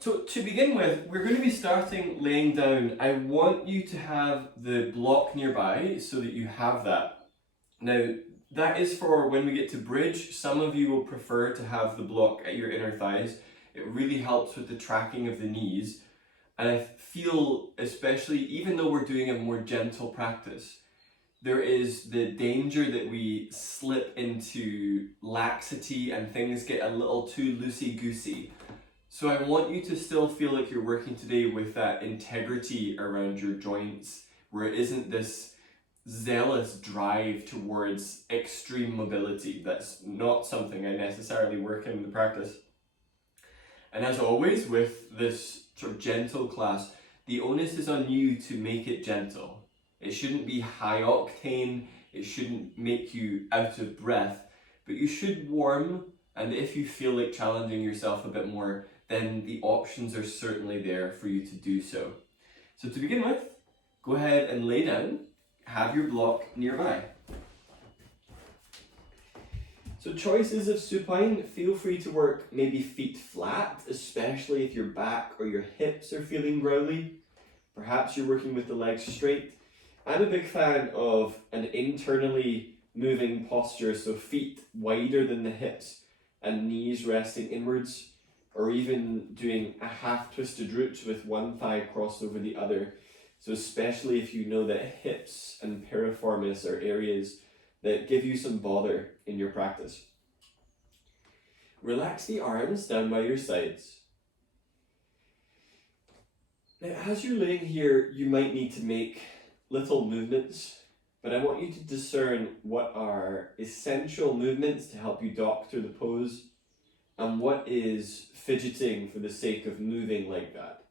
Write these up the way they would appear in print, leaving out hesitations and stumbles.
So to begin with, we're going to be starting laying down. I want you to have the block nearby so that you have that. Now, that is for when we get to bridge. Some of you will prefer to have the block at your inner thighs. It really helps with the tracking of the knees. And I feel, especially, even though we're doing a more gentle practice, there is the danger that we slip into laxity and things get a little too loosey-goosey. So I want you to still feel like you're working today with that integrity around your joints, where it isn't this zealous drive towards extreme mobility. That's not something I necessarily work in the practice. And as always with this sort of gentle class, the onus is on you to make it gentle. It shouldn't be high octane, it shouldn't make you out of breath, but you should warm, and if you feel like challenging yourself a bit more, then the options are certainly there for you to do so. So to begin with, go ahead and lay down, have your block nearby. So choices of supine, feel free to work maybe feet flat, especially if your back or your hips are feeling growly. Perhaps you're working with the legs straight. I'm a big fan of an internally moving posture, so feet wider than the hips and knees resting inwards, or even doing a half twisted root with one thigh crossed over the other. So especially if you know that hips and piriformis are areas that give you some bother in your practice. Relax the arms down by your sides. Now, as you're laying here, you might need to make little movements, but I want you to discern what are essential movements to help you dock through the pose, and what is fidgeting for the sake of moving like that.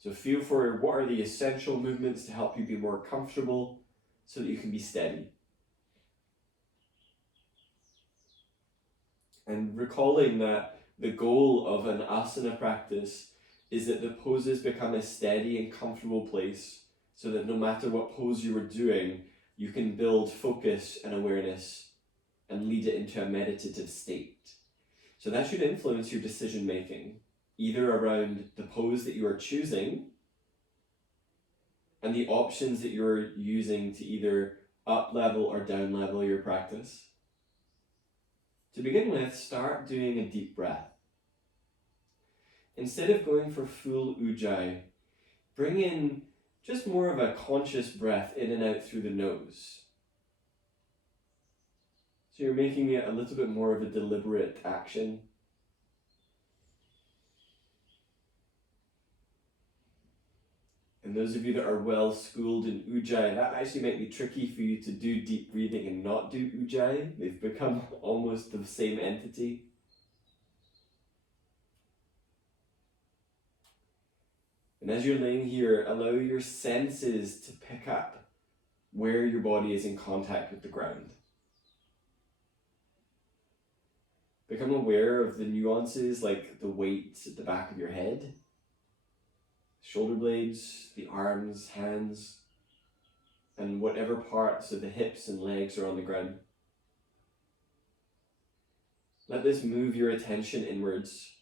So feel for what are the essential movements to help you be more comfortable so that you can be steady. And recalling that the goal of an asana practice is that the poses become a steady and comfortable place so that no matter what pose you are doing, you can build focus and awareness and lead it into a meditative state. So that should influence your decision making, either around the pose that you are choosing and the options that you're using to either up level or down level your practice. To begin with, start doing a deep breath. Instead of going for full ujjayi, bring in just more of a conscious breath in and out through the nose. So you're making it a little bit more of a deliberate action. And those of you that are well schooled in ujjayi, that actually might be tricky for you to do deep breathing and not do ujjayi. They've become almost the same entity. And as you're laying here, allow your senses to pick up where your body is in contact with the ground. Become aware of the nuances like the weight at the back of your head, shoulder blades, the arms, hands, and whatever parts of the hips and legs are on the ground. Let this move your attention inwards.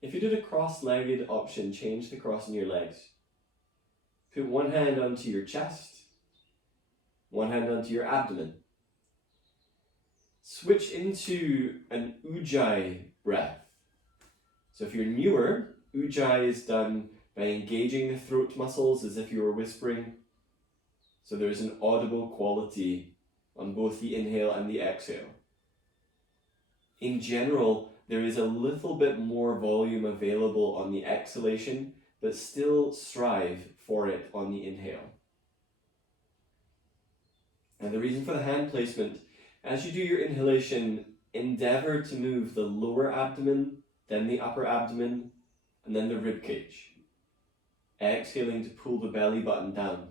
If you did a cross-legged option, change the cross in your legs. Put one hand onto your chest, one hand onto your abdomen. Switch into an ujjayi breath. So if you're newer, ujjayi is done by engaging the throat muscles as if you were whispering. So there's an audible quality on both the inhale and the exhale. In general, there is a little bit more volume available on the exhalation, but still strive for it on the inhale. And the reason for the hand placement, as you do your inhalation, endeavor to move the lower abdomen, then the upper abdomen, and then the rib cage. Exhaling to pull the belly button down.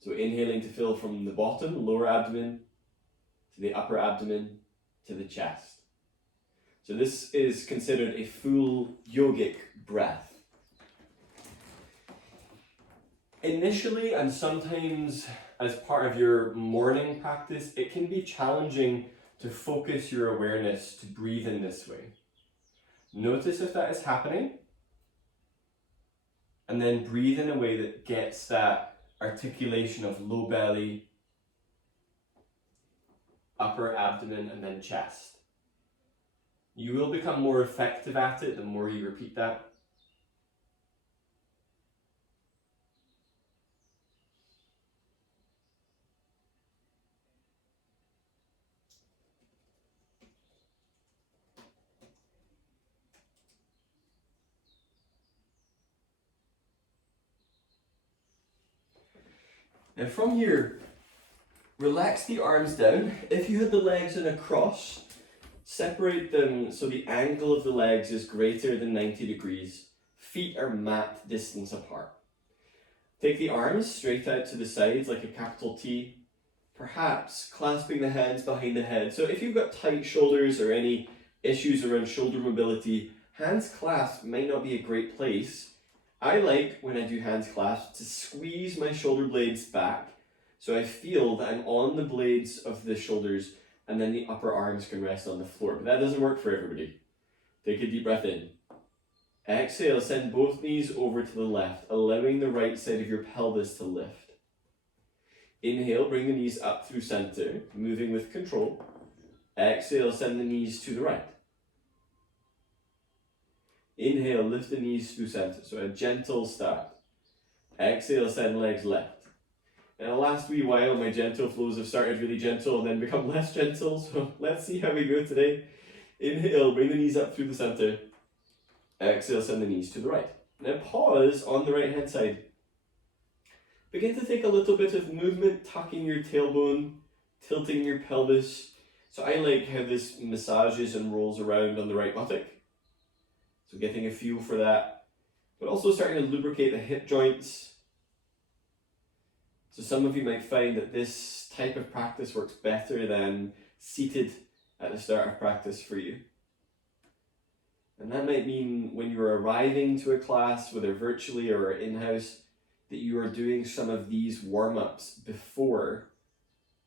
So inhaling to fill from the bottom, lower abdomen, to the upper abdomen, to the chest. So this is considered a full yogic breath. Initially, and sometimes as part of your morning practice, it can be challenging to focus your awareness to breathe in this way. Notice if that is happening, and then breathe in a way that gets that articulation of low belly, upper abdomen, and then chest. You will become more effective at it the more you repeat that. Now from here, relax the arms down. If you had the legs in a cross, separate them so the angle of the legs is greater than 90 degrees. Feet are mat distance apart. Take the arms straight out to the sides like a capital T, perhaps clasping the hands behind the head. So if you've got tight shoulders or any issues around shoulder mobility, hands clasped might not be a great place. I like, when I do hands clasped, to squeeze my shoulder blades back so I feel that I'm on the blades of the shoulders and then the upper arms can rest on the floor. But that doesn't work for everybody. Take a deep breath in. Exhale, send both knees over to the left, allowing the right side of your pelvis to lift. Inhale, bring the knees up through center, moving with control. Exhale, send the knees to the right. Inhale, lift the knees through center, so a gentle start. Exhale, send legs left. In the last wee while, my gentle flows have started really gentle and then become less gentle, so let's see how we go today. Inhale, bring the knees up through the center. Exhale, send the knees to the right. Now pause on the right hand side. Begin to take a little bit of movement, tucking your tailbone, tilting your pelvis. So I like how this massages and rolls around on the right buttock. So getting a feel for that, but also starting to lubricate the hip joints. So some of you might find that this type of practice works better than seated at the start of practice for you. And that might mean when you're arriving to a class, whether virtually or in-house, that you are doing some of these warm-ups before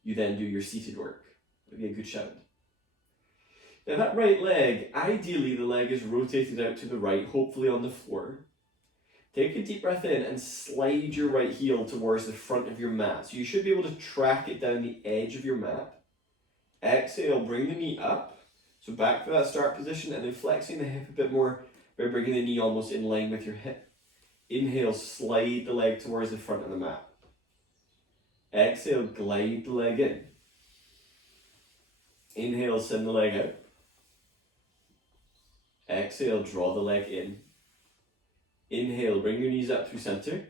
you then do your seated work. That'd be a good shout. Now that right leg, ideally the leg is rotated out to the right, hopefully on the floor. Take a deep breath in and slide your right heel towards the front of your mat. So you should be able to track it down the edge of your mat. Exhale, bring the knee up. So back to that start position and then flexing the hip a bit more by bringing the knee almost in line with your hip. Inhale, slide the leg towards the front of the mat. Exhale, glide the leg in. Inhale, send the leg out. Exhale, draw the leg in. Inhale, bring your knees up through center.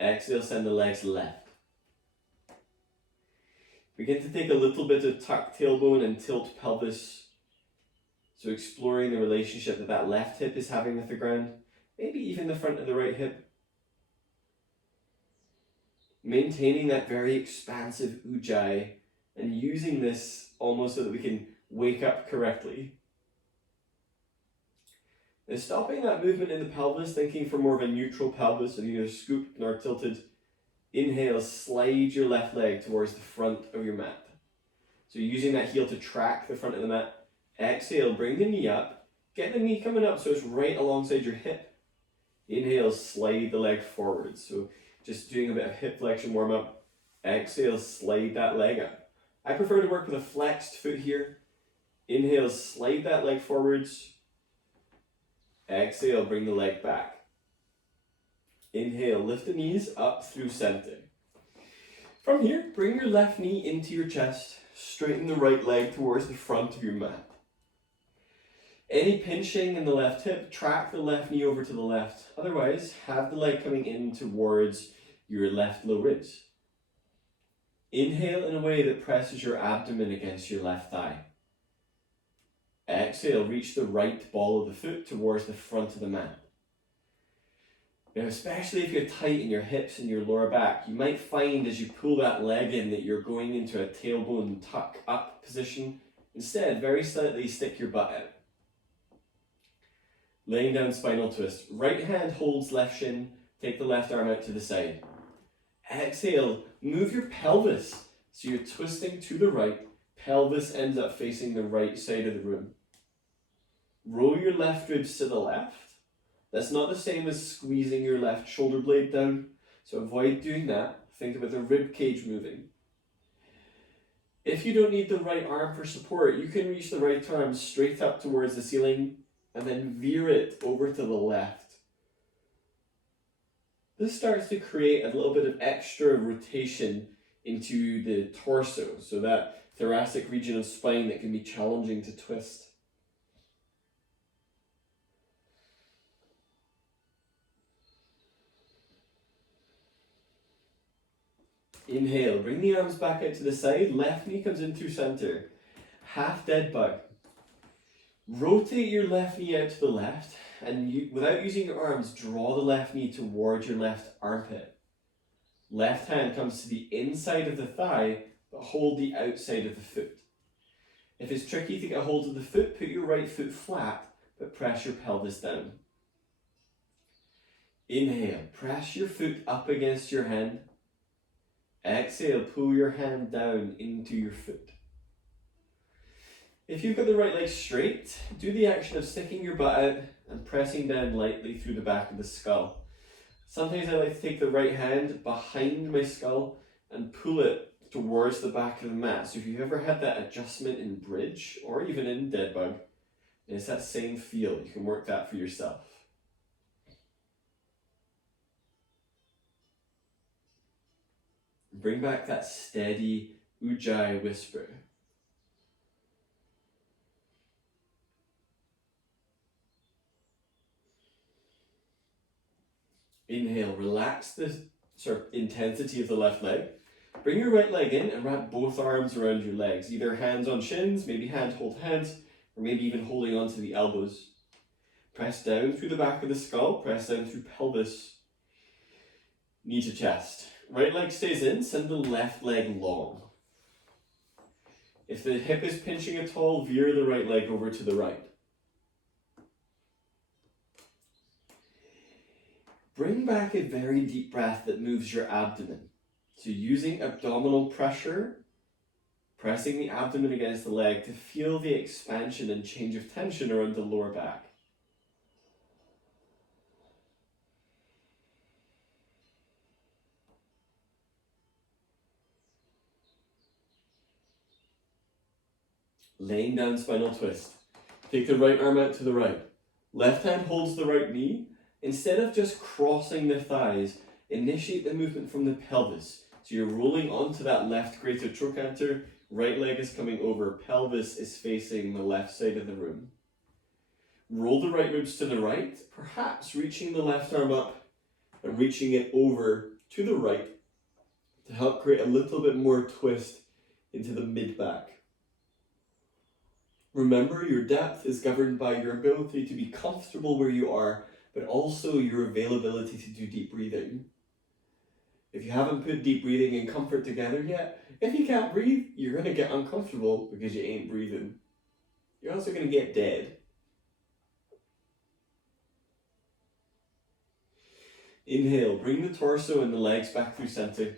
Exhale, send the legs left. Begin to take a little bit of tuck tailbone and tilt pelvis. So exploring the relationship that that left hip is having with the ground. Maybe even the front of the right hip. Maintaining that very expansive ujjayi and using this almost so that we can wake up correctly. Now stopping that movement in the pelvis, thinking for more of a neutral pelvis, so neither scooped nor tilted. Inhale, slide your left leg towards the front of your mat. So using that heel to track the front of the mat. Exhale, bring the knee up. Get the knee coming up so it's right alongside your hip. Inhale, slide the leg forward. So just doing a bit of hip flexion warm up. Exhale, slide that leg up. I prefer to work with a flexed foot here. Inhale, slide that leg forwards. Exhale, bring the leg back. Inhale, lift the knees up through center. From here, bring your left knee into your chest. Straighten the right leg towards the front of your mat. Any pinching in the left hip, track the left knee over to the left. Otherwise, have the leg coming in towards your left low ribs. Inhale in a way that presses your abdomen against your left thigh. Exhale, reach the right ball of the foot towards the front of the mat. Now, especially if you're tight in your hips and your lower back, you might find as you pull that leg in that you're going into a tailbone tuck up position. Instead, very slightly stick your butt out. Laying down spinal twist. Right hand holds left shin. Take the left arm out to the side. Exhale, move your pelvis so you're twisting to the right. Pelvis ends up facing the right side of the room. Roll your left ribs to the left. That's not the same as squeezing your left shoulder blade down, so avoid doing that. Think about the rib cage moving. If you don't need the right arm for support, you can reach the right arm straight up towards the ceiling and then veer it over to the left. This starts to create a little bit of extra rotation into the torso, so that thoracic region of spine that can be challenging to twist. Inhale, bring the arms back out to the side, left knee comes in through center. Half dead bug. Rotate your left knee out to the left, and without using your arms, draw the left knee towards your left armpit. Left hand comes to the inside of the thigh, but hold the outside of the foot. If it's tricky to get hold of the foot, put your right foot flat, but press your pelvis down. Inhale, press your foot up against your hand. Exhale, pull your hand down into your foot. If you've got the right leg straight, do the action of sticking your butt out and pressing down lightly through the back of the skull. Sometimes I like to take the right hand behind my skull and pull it towards the back of the mat. So if you've ever had that adjustment in bridge or even in dead bug, it's that same feel. You can work that for yourself. Bring back that steady Ujjayi whisper. Inhale, relax the sort of intensity of the left leg. Bring your right leg in and wrap both arms around your legs, either hands on shins, maybe hand hold hands, or maybe even holding onto the elbows. Press down through the back of the skull, press down through pelvis, knee to chest. Right leg stays in, send the left leg long. If the hip is pinching at all, veer the right leg over to the right. Bring back a very deep breath that moves your abdomen. So using abdominal pressure, pressing the abdomen against the leg to feel the expansion and change of tension around the lower back. Laying down spinal twist. Take the right arm out to the right. Left hand holds the right knee. Instead of just crossing the thighs, initiate the movement from the pelvis. So you're rolling onto that left greater trochanter, right leg is coming over, pelvis is facing the left side of the room. Roll the right ribs to the right, perhaps reaching the left arm up and reaching it over to the right to help create a little bit more twist into the mid-back. Remember, your depth is governed by your ability to be comfortable where you are, but also your availability to do deep breathing. If you haven't put deep breathing and comfort together yet, if you can't breathe, you're going to get uncomfortable because you ain't breathing. You're also going to get dead. Inhale, bring the torso and the legs back through center.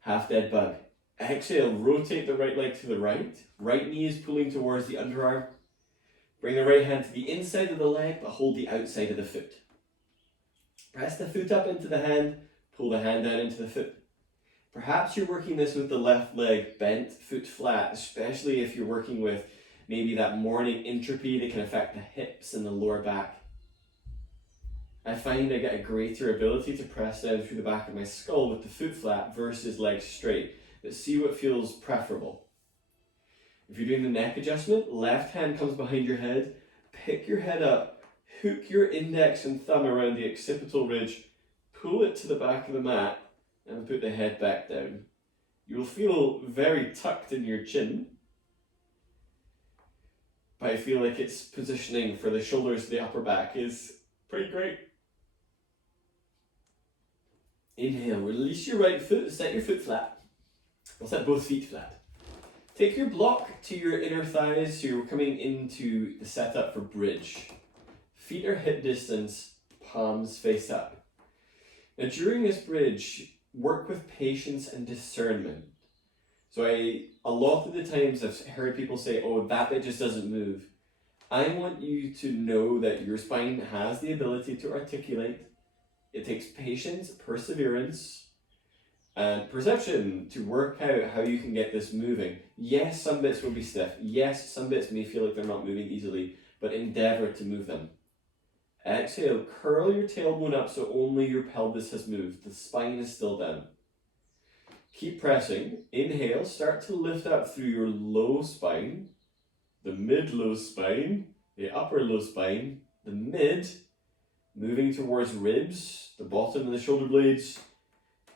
Half dead bug. Exhale, rotate the right leg to the right. Right knee is pulling towards the underarm. Bring the right hand to the inside of the leg, but hold the outside of the foot. Press the foot up into the hand, pull the hand down into the foot. Perhaps you're working this with the left leg bent, foot flat, especially if you're working with maybe that morning entropy that can affect the hips and the lower back. I find I get a greater ability to press down through the back of my skull with the foot flat versus legs straight, but see what feels preferable. If you're doing the neck adjustment, left hand comes behind your head, pick your head up, hook your index and thumb around the occipital ridge, pull it to the back of the mat, and put the head back down. You'll feel very tucked in your chin, but I feel like its positioning for the shoulders to the upper back is pretty great. Inhale, release your right foot, set your foot flat. We'll set both feet flat. Take your block to your inner thighs, so you're coming into the setup for bridge. Feet are hip distance, palms face up. Now during this bridge, work with patience and discernment. So a lot of the times I've heard people say, oh, that bit just doesn't move. I want you to know that your spine has the ability to articulate. It takes patience, perseverance, and perception to work out how you can get this moving. Yes, some bits will be stiff. Yes, some bits may feel like they're not moving easily, but endeavor to move them. Exhale, curl your tailbone up so only your pelvis has moved. The spine is still down. Keep pressing. Inhale, start to lift up through your low spine, the mid-low spine, the upper low spine, the mid, moving towards ribs, the bottom of the shoulder blades,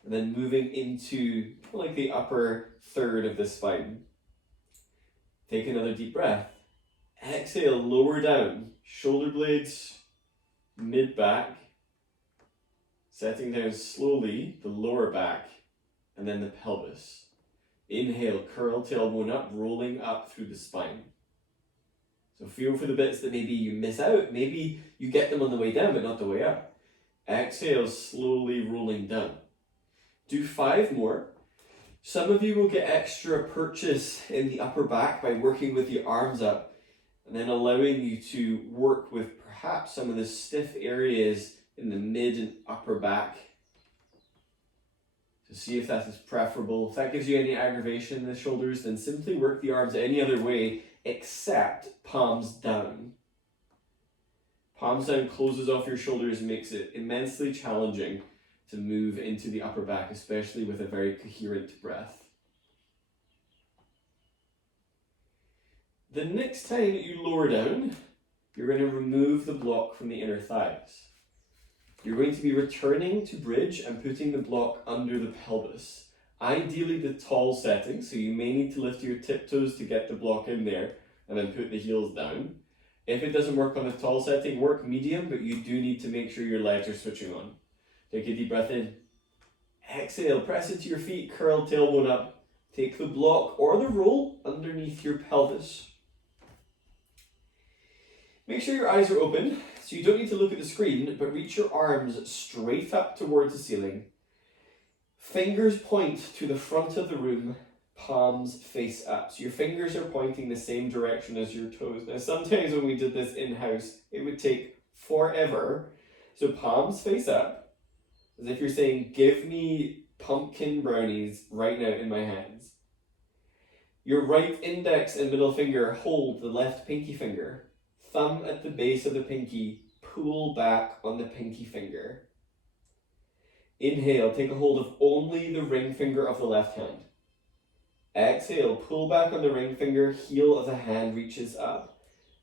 and then moving into like the upper third of the spine. Take another deep breath. Exhale, lower down, shoulder blades, mid-back, setting down slowly the lower back, and then the pelvis. Inhale, curl tailbone up, rolling up through the spine. So feel for the bits that maybe you miss out. Maybe you get them on the way down, but not the way up. Exhale, slowly rolling down. Do 5 more. Some of you will get extra purchase in the upper back by working with the arms up and then allowing you to work with perhaps some of the stiff areas in the mid and upper back to see if that is preferable. If that gives you any aggravation in the shoulders, then simply work the arms any other way except palms down. Palms down closes off your shoulders and makes it immensely challenging to move into the upper back, especially with a very coherent breath. The next time that you lower down, you're going to remove the block from the inner thighs. You're going to be returning to bridge and putting the block under the pelvis. Ideally the tall setting, so you may need to lift your tiptoes to get the block in there and then put the heels down. If it doesn't work on the tall setting, work medium, but you do need to make sure your legs are switching on. Take a deep breath in. Exhale, press into your feet, curl tailbone up. Take the block or the roll underneath your pelvis. Make sure your eyes are open, so you don't need to look at the screen, but reach your arms straight up towards the ceiling. Fingers point to the front of the room, palms face up. So your fingers are pointing the same direction as your toes. Now sometimes when we did this in-house, it would take forever. So palms face up, as if you're saying, give me pumpkin brownies right now in my hands. Your right index and middle finger hold the left pinky finger. Thumb at the base of the pinky, pull back on the pinky finger. Inhale, take a hold of only the ring finger of the left hand. Exhale, pull back on the ring finger, heel of the hand reaches up.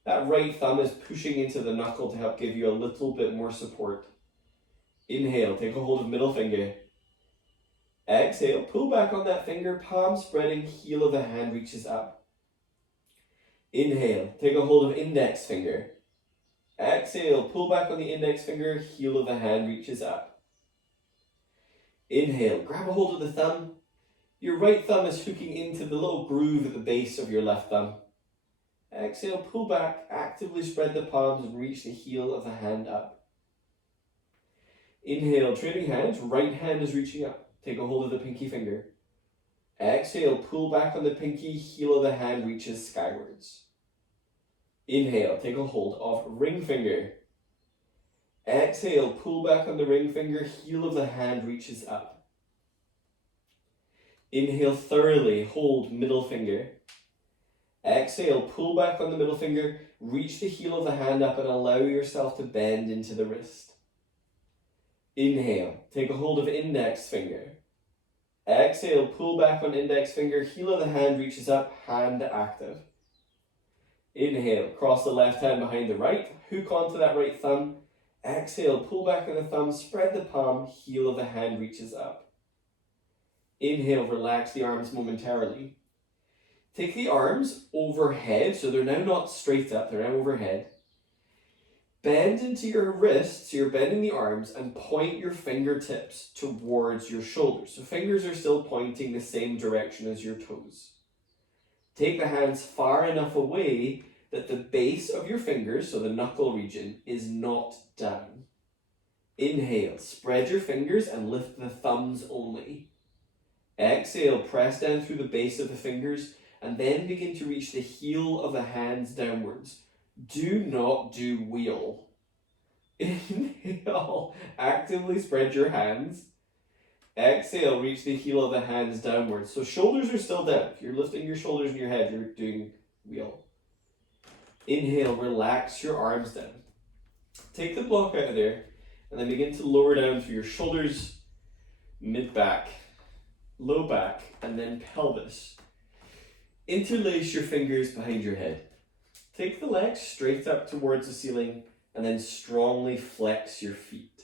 That right thumb is pushing into the knuckle to help give you a little bit more support. Inhale, take a hold of middle finger. Exhale, pull back on that finger, palm spreading, heel of the hand reaches up. Inhale, take a hold of index finger. Exhale, pull back on the index finger, heel of the hand reaches up. Inhale, grab a hold of the thumb. Your right thumb is hooking into the little groove at the base of your left thumb. Exhale, pull back, actively spread the palms and reach the heel of the hand up. Inhale, trading hands, right hand is reaching up. Take a hold of the pinky finger. Exhale, pull back on the pinky, heel of the hand reaches skywards. Inhale, take a hold of ring finger. Exhale, pull back on the ring finger, heel of the hand reaches up. Inhale thoroughly, hold middle finger. Exhale, pull back on the middle finger, reach the heel of the hand up and allow yourself to bend into the wrist. Inhale, take a hold of index finger. Exhale, pull back on index finger, heel of the hand reaches up, hand active. Inhale, cross the left hand behind the right, hook onto that right thumb. Exhale, pull back on the thumb, spread the palm, heel of the hand reaches up. Inhale, relax the arms momentarily. Take the arms overhead, so they're now not straight up, they're now overhead. Bend into your wrists, so you're bending the arms, and point your fingertips towards your shoulders. So fingers are still pointing the same direction as your toes. Take the hands far enough away that the base of your fingers, so the knuckle region, is not down. Inhale, spread your fingers and lift the thumbs only. Exhale, press down through the base of the fingers and then begin to reach the heel of the hands downwards. Do not do wheel. Inhale, actively spread your hands. Exhale, reach the heel of the hands downwards. So shoulders are still down. If you're lifting your shoulders and your head, you're doing wheel. Inhale, relax your arms down. Take the block out of there and then begin to lower down through your shoulders, mid-back, low back, and then pelvis. Interlace your fingers behind your head. Take the legs straight up towards the ceiling and then strongly flex your feet.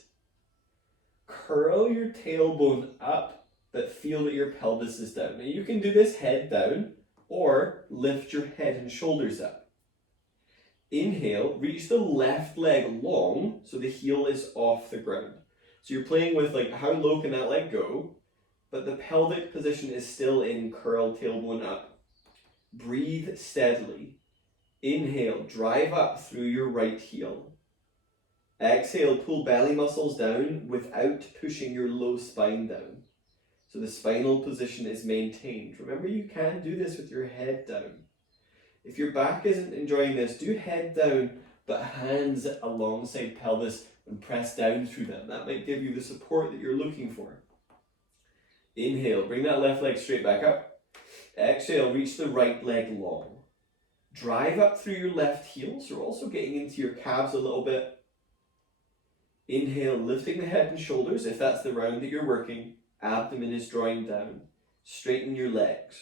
Curl your tailbone up, but feel that your pelvis is down. Now you can do this head down or lift your head and shoulders up. Inhale, reach the left leg long so the heel is off the ground. So you're playing with like how low can that leg go, but the pelvic position is still in curled tailbone up. Breathe steadily. Inhale, drive up through your right heel. Exhale, pull belly muscles down without pushing your low spine down. So the spinal position is maintained. Remember, you can do this with your head down. If your back isn't enjoying this, do head down, but hands alongside pelvis and press down through them. That might give you the support that you're looking for. Inhale, bring that left leg straight back up. Exhale, reach the right leg long. Drive up through your left heel, so you're also getting into your calves a little bit. Inhale, lifting the head and shoulders, if that's the round that you're working. Abdomen is drawing down. Straighten your legs.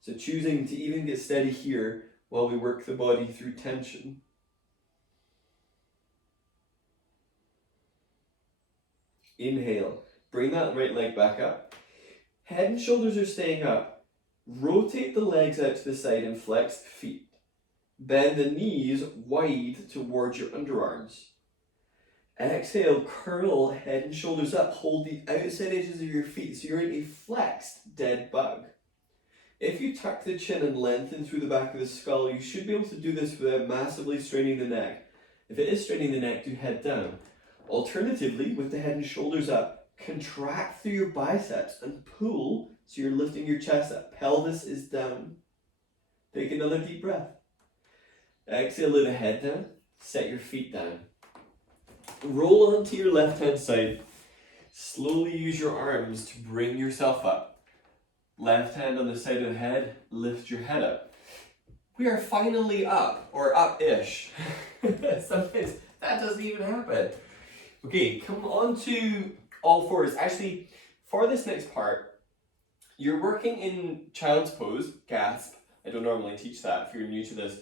So choosing to even get steady here while we work the body through tension. Inhale, bring that right leg back up. Head and shoulders are staying up. Rotate the legs out to the side and flex the feet. Bend the knees wide towards your underarms. Exhale, curl head and shoulders up. Hold the outside edges of your feet so you're in a flexed dead bug. If you tuck the chin and lengthen through the back of the skull, you should be able to do this without massively straining the neck. If it is straining the neck, do head down. Alternatively, with the head and shoulders up, contract through your biceps and pull so you're lifting your chest up. Pelvis is down. Take another deep breath. Exhale, lay the head down. Set your feet down. Roll onto your left hand side. Slowly use your arms to bring yourself up. Left hand on the side of the head, lift your head up. We are finally up, or up-ish. Sometimes that doesn't even happen. Okay, come on to all fours. Actually, for this next part, you're working in child's pose, gasp. I don't normally teach that if you're new to this.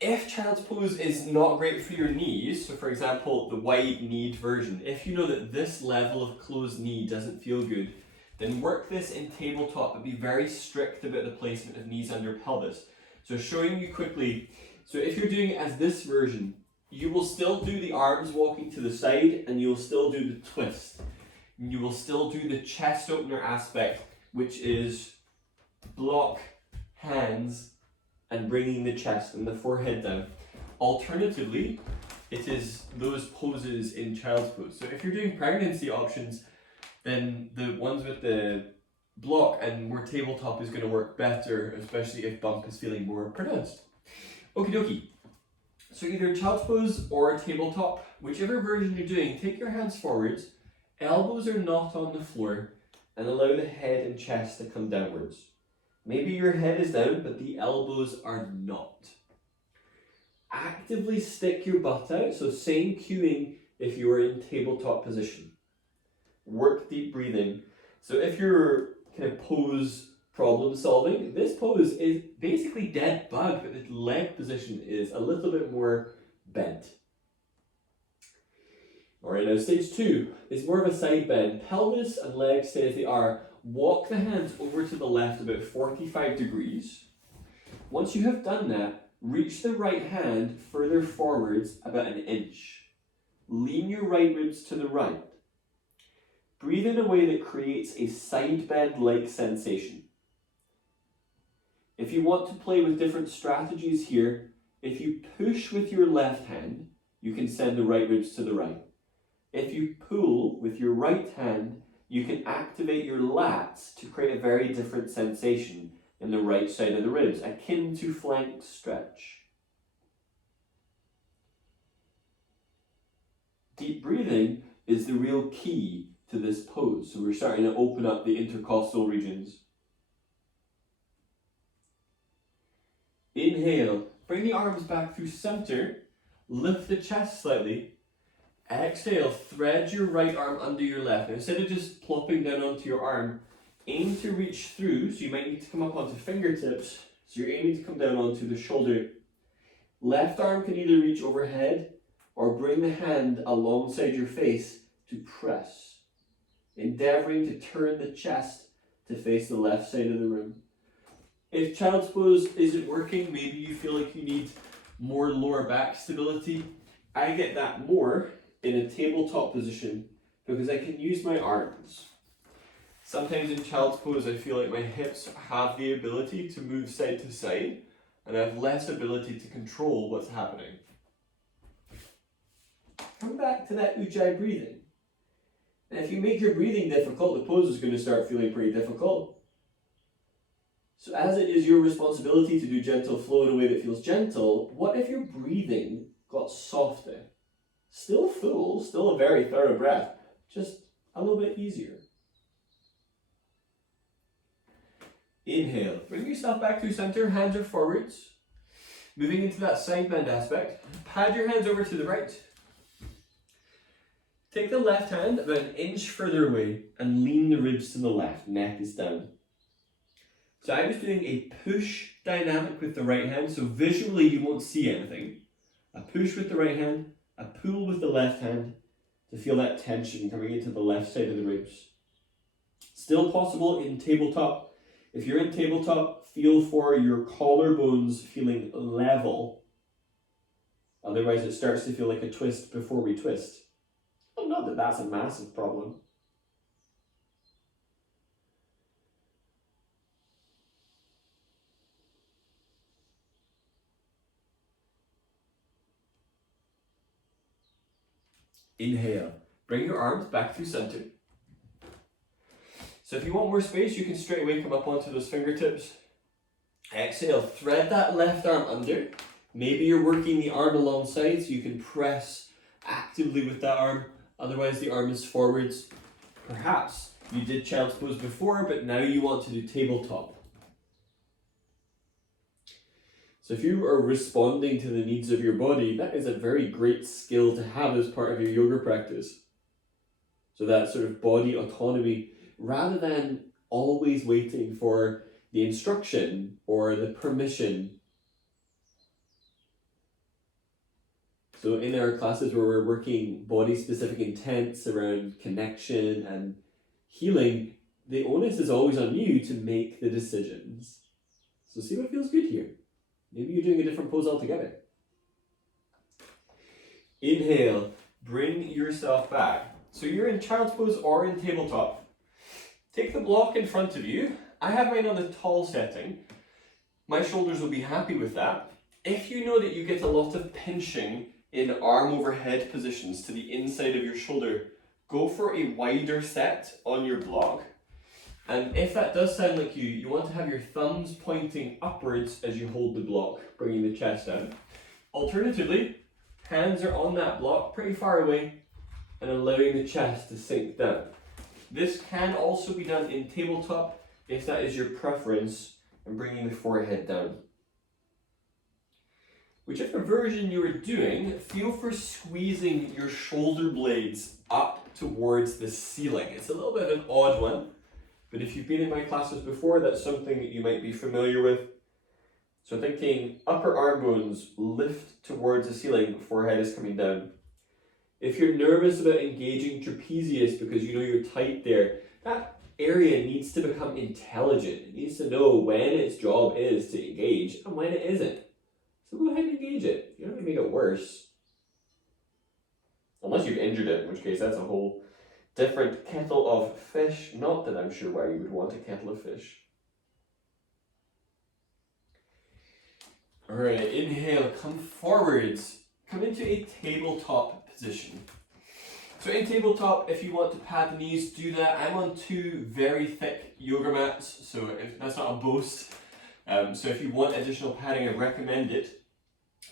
If child's pose is not great for your knees, so for example, the wide-kneed version, if you know that this level of closed knee doesn't feel good, then work this in tabletop, but be very strict about the placement of knees under pelvis. So showing you quickly, so if you're doing it as this version, you will still do the arms walking to the side and you'll still do the twist. You will still do the chest opener aspect, which is block, hands, and bringing the chest and the forehead down. Alternatively, it is those poses in child's pose. So if you're doing pregnancy options, then the ones with the block and more tabletop is going to work better, especially if bump is feeling more pronounced. Okie dokie. So either child's pose or tabletop, whichever version you're doing, take your hands forwards, elbows are not on the floor, and allow the head and chest to come downwards. Maybe your head is down, but the elbows are not. Actively stick your butt out, so same cueing if you are in tabletop position. Work deep breathing. So if you're kind of pose problem solving, this pose is basically dead bug, but the leg position is a little bit more bent. Alright, now stage 2 is more of a side bend. Pelvis and legs stay as they are. Walk the hands over to the left about 45 degrees. Once you have done that, reach the right hand further forwards about an inch. Lean your right ribs to the right. Breathe in a way that creates a side bend-like sensation. If you want to play with different strategies here, if you push with your left hand, you can send the right ribs to the right. If you pull with your right hand, you can activate your lats to create a very different sensation in the right side of the ribs, akin to flank stretch. Deep breathing is the real key to this pose. So we're starting to open up the intercostal regions. Inhale, bring the arms back through center, lift the chest slightly. Exhale, thread your right arm under your left. Now, instead of just plopping down onto your arm, aim to reach through, so you might need to come up onto fingertips. So you're aiming to come down onto the shoulder. Left arm can either reach overhead or bring the hand alongside your face to press, endeavoring to turn the chest to face the left side of the room. If child's pose isn't working, maybe you feel like you need more lower back stability. I get that more in a tabletop position because I can use my arms. Sometimes in child's pose I feel like my hips have the ability to move side to side and I have less ability to control what's happening. Come back to that Ujjayi breathing. And if you make your breathing difficult, the pose is going to start feeling pretty difficult. So as it is your responsibility to do gentle flow in a way that feels gentle, what if your breathing got softer? Still full, still a very thorough breath, just a little bit easier. Inhale, bring yourself back through center, hands are forwards. Moving into that side bend aspect, pad your hands over to the right. Take the left hand about an inch further away and lean the ribs to the left, neck is down. So I was doing a push dynamic with the right hand, so visually you won't see anything. A push with the right hand, a pull with the left hand to feel that tension coming into the left side of the ribs. Still possible in tabletop. If you're in tabletop, feel for your collarbones feeling level. Otherwise it starts to feel like a twist before we twist. Well, not that that's a massive problem. Inhale, bring your arms back through center. So if you want more space, you can straight away come up onto those fingertips. Exhale, thread that left arm under. Maybe you're working the arm alongside, so you can press actively with that arm. Otherwise, the arm is forwards. Perhaps you did child's pose before, but now you want to do tabletop. So if you are responding to the needs of your body, that is a very great skill to have as part of your yoga practice. So that sort of body autonomy, rather than always waiting for the instruction or the permission. So in our classes where we're working body-specific intents around connection and healing, the onus is always on you to make the decisions. So see what feels good here. Maybe you're doing a different pose altogether. Inhale, bring yourself back. So you're in child's pose or in tabletop. Take the block in front of you. I have mine on the tall setting. My shoulders will be happy with that. If you know that you get a lot of pinching in arm overhead positions to the inside of your shoulder, go for a wider set on your block. And if that does sound like you want to have your thumbs pointing upwards as you hold the block, bringing the chest down. Alternatively, hands are on that block pretty far away and allowing the chest to sink down. This can also be done in tabletop if that is your preference, and bringing the forehead down. Whichever version you are doing, feel for squeezing your shoulder blades up towards the ceiling. It's a little bit of an odd one, but if you've been in my classes before, that's something that you might be familiar with. So thinking upper arm bones lift towards the ceiling, forehead is coming down. If you're nervous about engaging trapezius because you know you're tight there, that area needs to become intelligent. It needs to know when its job is to engage and when it isn't. So go ahead and engage it. You don't have to make it worse. Unless you've injured it, in which case that's a whole different kettle of fish. Not that I'm sure why you would want a kettle of fish. Alright, inhale, come forwards. Come into a tabletop position. So in tabletop, if you want to pad the knees, do that. I'm on 2 very thick yoga mats, so that's not a boast. So if you want additional padding, I recommend it.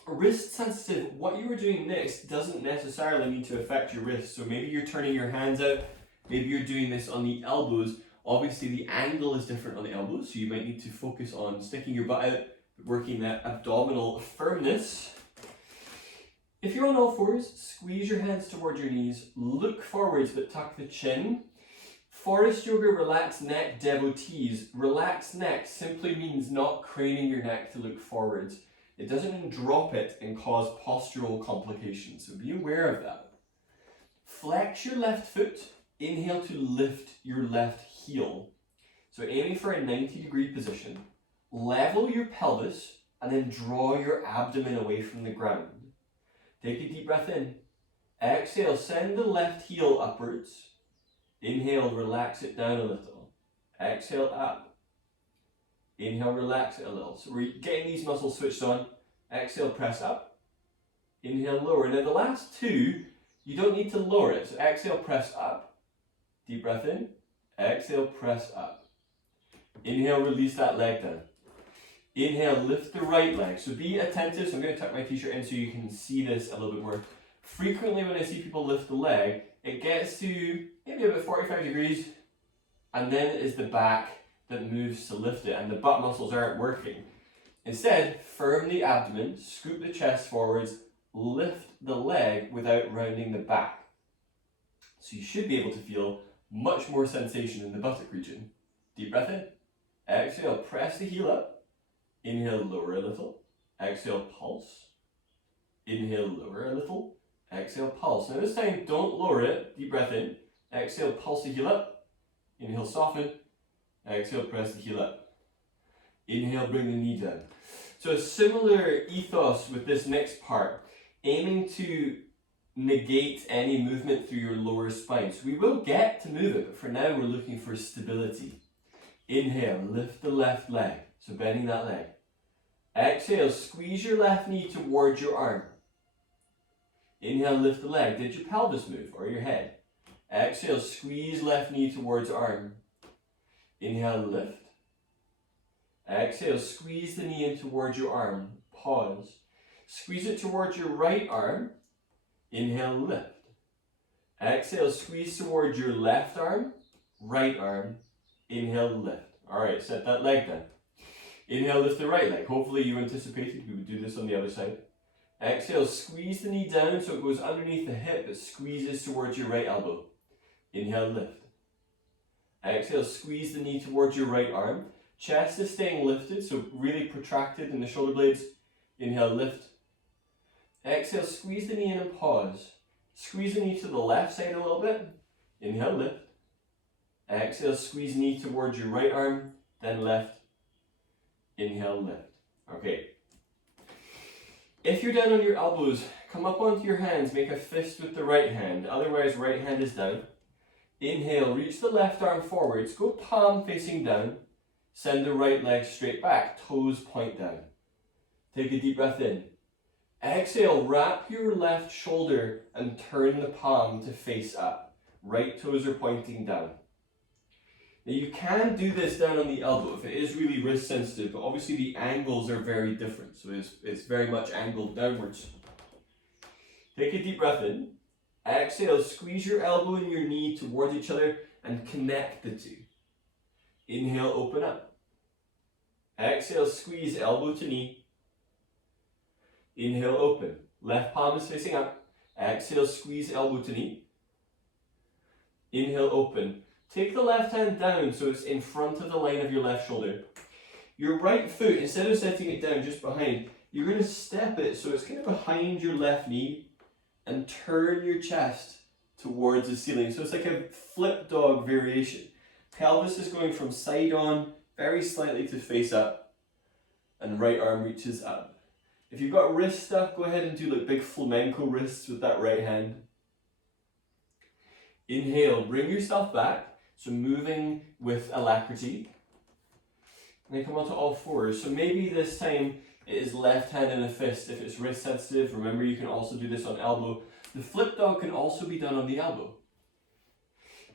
Wrist sensitive, what you are doing next doesn't necessarily need to affect your wrists. So maybe you're turning your hands out, maybe you're doing this on the elbows. Obviously the angle is different on the elbows, so you might need to focus on sticking your butt out, working that abdominal firmness. If you're on all fours, squeeze your hands towards your knees, look forwards but tuck the chin. Forest yoga, relaxed neck devotees. Relaxed neck simply means not craning your neck to look forwards. It doesn't mean drop it and cause postural complications, so be aware of that. Flex your left foot, inhale to lift your left heel. So aiming for a 90-degree position, level your pelvis and then draw your abdomen away from the ground. Take a deep breath in. Exhale, send the left heel upwards. Inhale, relax it down a little. Exhale, up. Inhale, relax it a little. So we're getting these muscles switched on. Exhale, press up. Inhale, lower. Now the last 2, you don't need to lower it. So exhale, press up. Deep breath in. Exhale, press up. Inhale, release that leg down. Inhale, lift the right leg. So be attentive. So I'm going to tuck my t-shirt in so you can see this a little bit more. Frequently when I see people lift the leg, it gets to maybe about 45 degrees, and then it is the back that moves to lift it, and the butt muscles aren't working. Instead, firm the abdomen, scoop the chest forwards, lift the leg without rounding the back. So you should be able to feel much more sensation in the buttock region. Deep breath in. Exhale, press the heel up. Inhale, lower a little. Exhale, pulse. Inhale, lower a little. Exhale, pulse. Now this time, don't lower it. Deep breath in. Exhale, pulse the heel up. Inhale, soften. Exhale, press the heel up. Inhale, bring the knee down. So a similar ethos with this next part, aiming to negate any movement through your lower spine. So we will get to move it, but for now we're looking for stability. Inhale, lift the left leg. So bending that leg. Exhale, squeeze your left knee towards your arm. Inhale, lift the leg. Did your pelvis move or your head? Exhale, squeeze left knee towards arm. Inhale, lift. Exhale, squeeze the knee in towards your arm. Pause. Squeeze it towards your right arm. Inhale, lift. Exhale, squeeze towards your left arm. Right arm. Inhale, lift. Alright, set that leg down. Inhale, lift the right leg. Hopefully you anticipated we would do this on the other side. Exhale, squeeze the knee down so it goes underneath the hip but squeezes towards your right elbow. Inhale, lift. Exhale, squeeze the knee towards your right arm. Chest is staying lifted, so really protracted in the shoulder blades. Inhale, lift. Exhale, squeeze the knee in and pause. Squeeze the knee to the left side a little bit. Inhale, lift. Exhale, squeeze the knee towards your right arm, then left. Inhale, lift. Okay. If you're down on your elbows, come up onto your hands, make a fist with the right hand, otherwise right hand is down. Inhale, reach the left arm forwards, go palm facing down, send the right leg straight back, toes point down. Take a deep breath in. Exhale, wrap your left shoulder and turn the palm to face up. Right toes are pointing down. Now you can do this down on the elbow if it is really wrist sensitive, but obviously the angles are very different, so it's very much angled downwards. Take a deep breath in. Exhale, squeeze your elbow and your knee towards each other and connect the two. Inhale, open up. Exhale, squeeze elbow to knee. Inhale, open. Left palm is facing up. Exhale, squeeze elbow to knee. Inhale, open. Take the left hand down so it's in front of the line of your left shoulder. Your right foot, instead of setting it down just behind, you're going to step it so it's kind of behind your left knee and turn your chest towards the ceiling. So it's like a flip dog variation. Pelvis is going from side on, very slightly to face up, and right arm reaches up. If you've got wrist stuff, go ahead and do like big flamenco wrists with that right hand. Inhale, bring yourself back. So moving with alacrity. And then come onto all fours. So maybe this time it is left hand in a fist if it's wrist sensitive. Remember, you can also do this on elbow. The flip dog can also be done on the elbow.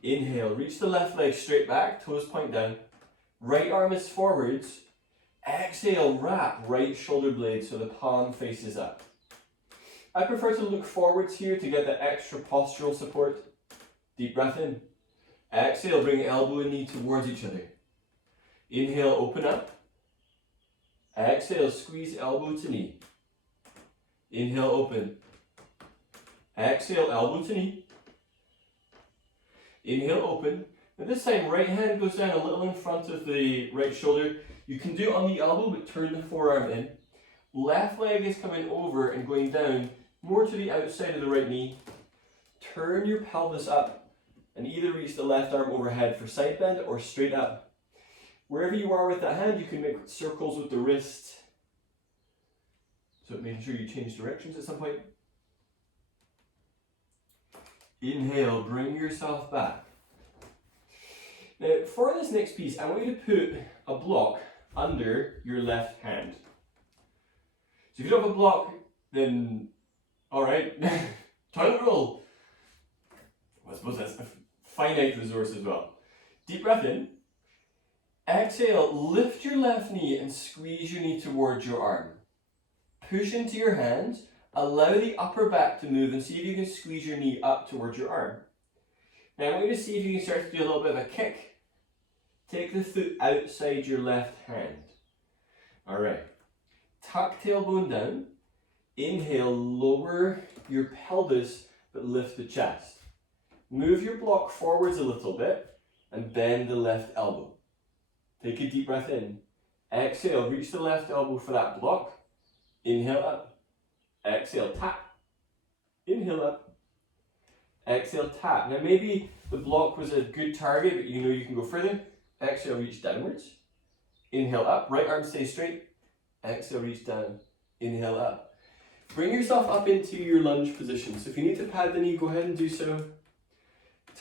Inhale, reach the left leg straight back, toes point down. Right arm is forwards. Exhale, wrap right shoulder blade so the palm faces up. I prefer to look forwards here to get that extra postural support. Deep breath in. Exhale, bring elbow and knee towards each other. Inhale, open up. Exhale, squeeze elbow to knee. Inhale, open. Exhale, elbow to knee. Inhale, open. Now this time, right hand goes down a little in front of the right shoulder. You can do it on the elbow, but turn the forearm in. Left leg is coming over and going down, more to the outside of the right knee. Turn your pelvis up and either reach the left arm overhead for side bend or straight up. Wherever you are with that hand, you can make circles with the wrist. So making sure you change directions at some point. Inhale, bring yourself back. Now, for this next piece, I want you to put a block under your left hand. So if you don't have a block, then alright, toilet roll. Well, I suppose that's a finite resource as well. Deep breath in. Exhale, lift your left knee and squeeze your knee towards your arm. Push into your hands, allow the upper back to move and see if you can squeeze your knee up towards your arm. Now I want you to see if you can start to do a little bit of a kick. Take the foot outside your left hand. Alright. Tuck tailbone down. Inhale, lower your pelvis but lift the chest. Move your block forwards a little bit and bend the left elbow. Take a deep breath in. Exhale, reach the left elbow for that block. Inhale up. Exhale, tap. Inhale up. Exhale, tap. Now maybe the block was a good target, but you know you can go further. Exhale, reach downwards. Inhale up. Right arm stays straight. Exhale, reach down. Inhale up. Bring yourself up into your lunge position. So if you need to pad the knee, go ahead and do so.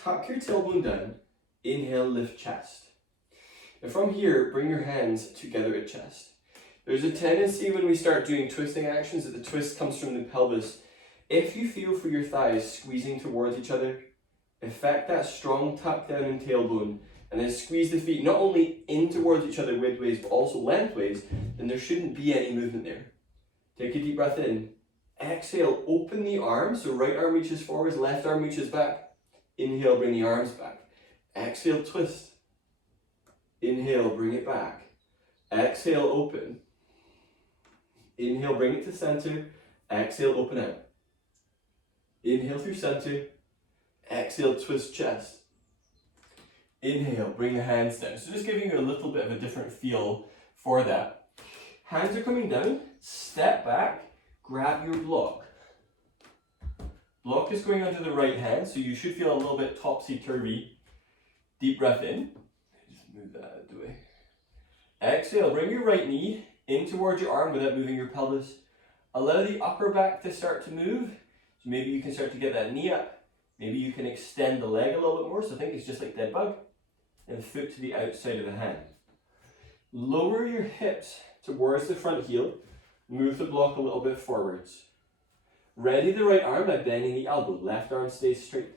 Tuck your tailbone down. Inhale, lift chest. And from here, bring your hands together at chest. There's a tendency when we start doing twisting actions that the twist comes from the pelvis. If you feel for your thighs squeezing towards each other, effect that strong tuck down in tailbone, and then squeeze the feet not only in towards each other widthways, but also lengthways, then there shouldn't be any movement there. Take a deep breath in. Exhale, open the arms, so right arm reaches forwards, left arm reaches back. Inhale, bring the arms back. Exhale, twist. Inhale, bring it back. Exhale, open. Inhale, bring it to center. Exhale, open out. Inhale through center. Exhale, twist chest. Inhale, bring the hands down. So just giving you a little bit of a different feel for that. Hands are coming down. Step back. Grab your block. Block is going under the right hand, so you should feel a little bit topsy-turvy. Deep breath in. Just move that out of the way. Exhale, bring your right knee in towards your arm without moving your pelvis. Allow the upper back to start to move. So maybe you can start to get that knee up. Maybe you can extend the leg a little bit more. So think it's just like dead bug. And foot to the outside of the hand. Lower your hips towards the front heel. Move the block a little bit forwards. Ready the right arm by bending the elbow. Left arm stays straight.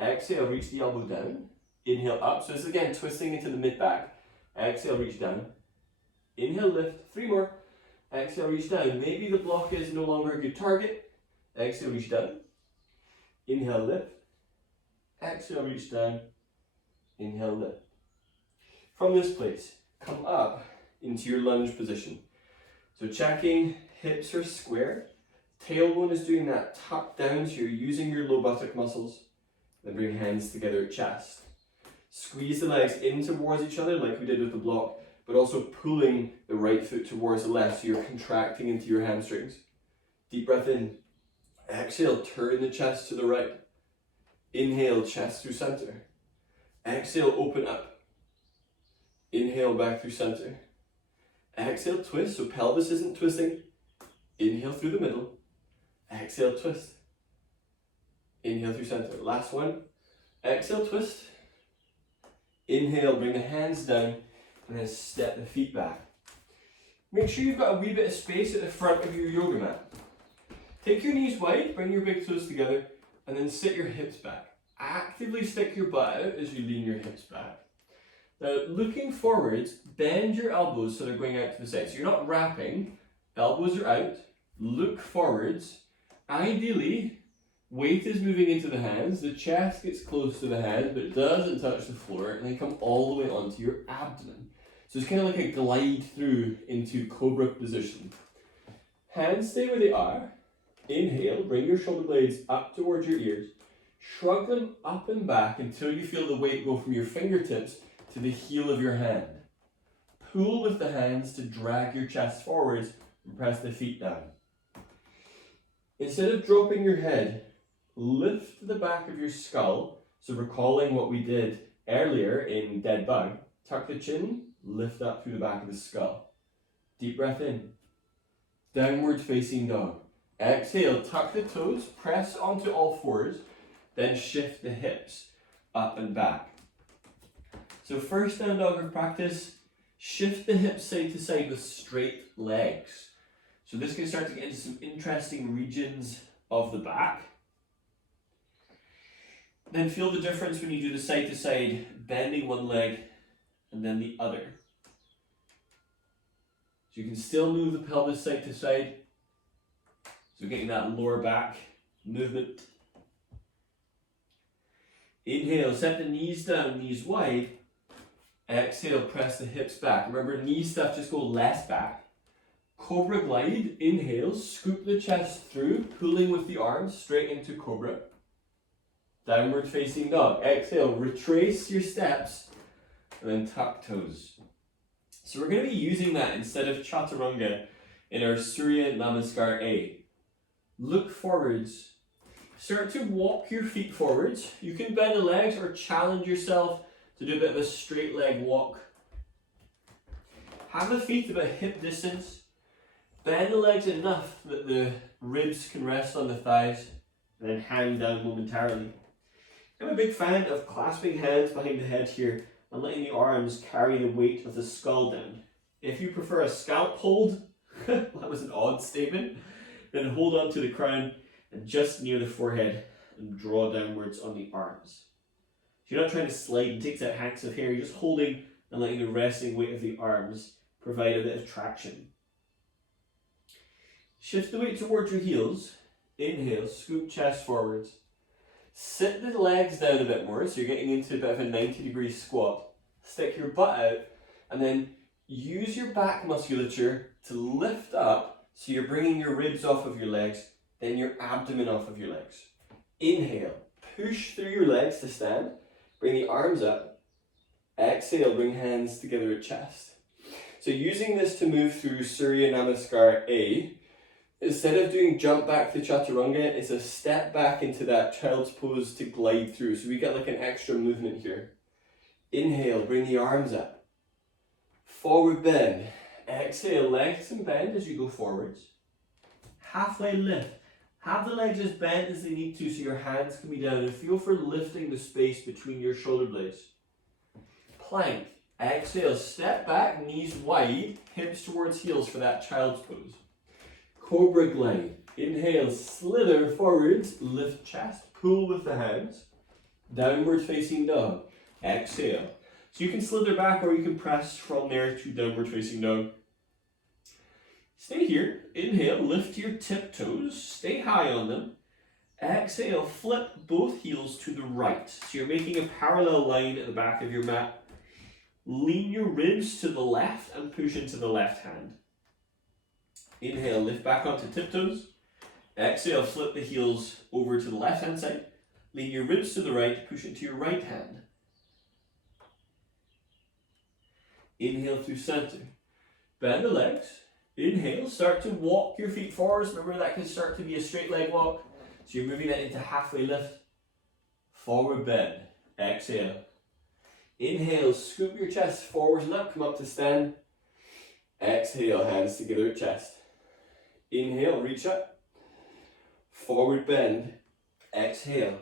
Exhale, reach the elbow down. Inhale up. So this is again twisting into the mid-back. Exhale, reach down. Inhale, lift. 3 more. Exhale, reach down. Maybe the block is no longer a good target. Exhale, reach down. Inhale, lift. Exhale, reach down. Inhale, lift. From this place, come up into your lunge position. So checking, hips are square. Tailbone is doing that tuck down, so you're using your low buttock muscles. Then bring hands together at chest. Squeeze the legs in towards each other like we did with the block, but also pulling the right foot towards the left, so you're contracting into your hamstrings. Deep breath in. Exhale, turn the chest to the right. Inhale, chest through center. Exhale, open up. Inhale, back through center. Exhale, twist, so pelvis isn't twisting. Inhale through the middle. Exhale, twist. Inhale through center. Last one. Exhale, twist. Inhale, bring the hands down, and then step the feet back. Make sure you've got a wee bit of space at the front of your yoga mat. Take your knees wide, bring your big toes together, and then sit your hips back. Actively stick your butt out as you lean your hips back. Now, looking forwards, bend your elbows so they're going out to the side. So you're not wrapping, elbows are out, look forwards. Ideally, weight is moving into the hands, the chest gets close to the hands, but it doesn't touch the floor, and then come all the way onto your abdomen. So it's kind of like a glide through into cobra position. Hands stay where they are. Inhale, bring your shoulder blades up towards your ears. Shrug them up and back until you feel the weight go from your fingertips to the heel of your hand. Pull with the hands to drag your chest forwards and press the feet down. Instead of dropping your head, lift the back of your skull. So recalling what we did earlier in dead bug, tuck the chin, lift up through the back of the skull. Deep breath in. Downward facing dog. Exhale, tuck the toes, press onto all fours, then shift the hips up and back. So first down dog practice, shift the hips side to side with straight legs. So this can start to get into some interesting regions of the back. Then feel the difference when you do the side to side, bending one leg and then the other. So you can still move the pelvis side to side. So getting that lower back movement. Inhale, set the knees down, knees wide. Exhale, press the hips back. Remember, knee stuff, just go less back. Cobra glide, inhale, scoop the chest through, pulling with the arms straight into cobra. Downward facing dog. Exhale, retrace your steps, and then tuck toes. So we're going to be using that instead of chaturanga in our Surya Namaskar A. Look forwards. Start to walk your feet forwards. You can bend the legs or challenge yourself to do a bit of a straight leg walk. Have the feet about hip distance. Bend the legs enough that the ribs can rest on the thighs and then hang down momentarily. I'm a big fan of clasping hands behind the head here and letting the arms carry the weight of the skull down. If you prefer a scalp hold, that was an odd statement, then hold on to the crown and just near the forehead and draw downwards on the arms. So you're not trying to slide and take out hanks of hair, you're just holding and letting the resting weight of the arms provide a bit of traction. Shift the weight towards your heels. Inhale, scoop chest forwards. Sit the legs down a bit more, so you're getting into a bit of a 90-degree squat. Stick your butt out, and then use your back musculature to lift up, so you're bringing your ribs off of your legs, then your abdomen off of your legs. Inhale, push through your legs to stand. Bring the arms up. Exhale, bring hands together at chest. So using this to move through Surya Namaskar A, instead of doing jump back to chaturanga, it's a step back into that child's pose to glide through. So we get like an extra movement here. Inhale, bring the arms up. Forward bend. Exhale, lengthen and bend as you go forwards. Halfway lift. Have the legs as bent as they need to so your hands can be down, and feel for lifting the space between your shoulder blades. Plank. Exhale, step back, knees wide, hips towards heels for that child's pose. Cobra glide. Inhale, slither forwards, lift chest, pull with the hands. Downward facing dog. Exhale. So you can slither back or you can press from there to downward facing dog. Stay here. Inhale, lift your tiptoes, stay high on them. Exhale, flip both heels to the right. So you're making a parallel line at the back of your mat. Lean your ribs to the left and push into the left hand. Inhale, lift back onto tiptoes. Exhale, flip the heels over to the left hand side. Lean your ribs to the right, push into your right hand. Inhale through center. Bend the legs. Inhale, start to walk your feet forwards. Remember that can start to be a straight leg walk. So you're moving that into halfway lift. Forward bend. Exhale. Inhale, scoop your chest forwards and up, come up to stand. Exhale, hands together at chest. Inhale, reach up. Forward bend. Exhale.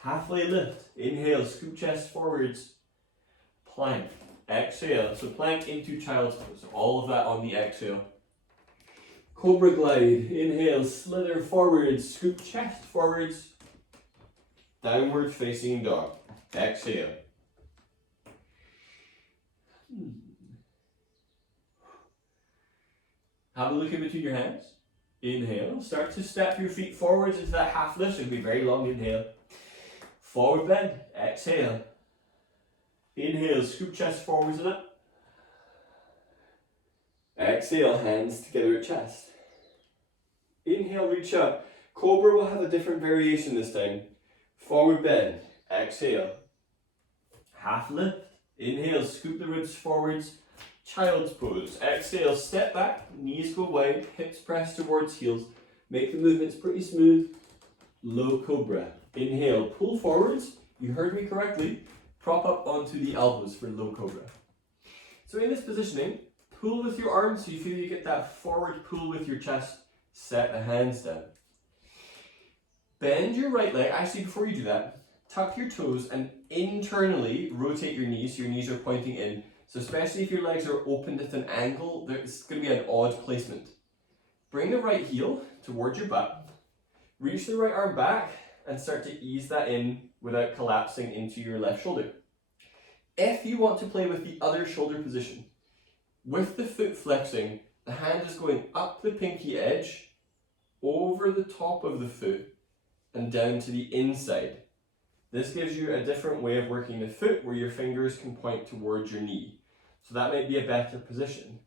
Halfway lift. Inhale, scoop chest forwards. Plank. Exhale. So plank into child's pose. So all of that on the exhale. Cobra glide, inhale, slither forwards, scoop chest forwards, downward facing dog, exhale. Have a look in between your hands. Inhale, start to step your feet forwards into that half lift. It'll be very long. Inhale, forward bend, exhale. Inhale, scoop chest forwards and up. Exhale, hands together at chest. Inhale, reach up. Cobra will have a different variation this time. Forward bend, exhale. Half lift, inhale, scoop the ribs forwards. Child's pose, exhale, step back, knees go wide, hips press towards heels. Make the movements pretty smooth. Low cobra. Inhale, pull forwards. You heard me correctly. Prop up onto the elbows for low cobra. So in this positioning, pull with your arms so you feel you get that forward pull with your chest. Set the hands down. Bend your right leg. Actually, before you do that, tuck your toes and internally rotate your knees so your knees are pointing in. So especially if your legs are opened at an angle, it's going to be an odd placement. Bring the right heel towards your butt. Reach the right arm back and start to ease that in without collapsing into your left shoulder. If you want to play with the other shoulder position, with the foot flexing, the hand is going up the pinky edge, over the top of the foot, and down to the inside. This gives you a different way of working the foot where your fingers can point towards your knee. So that might be a better position.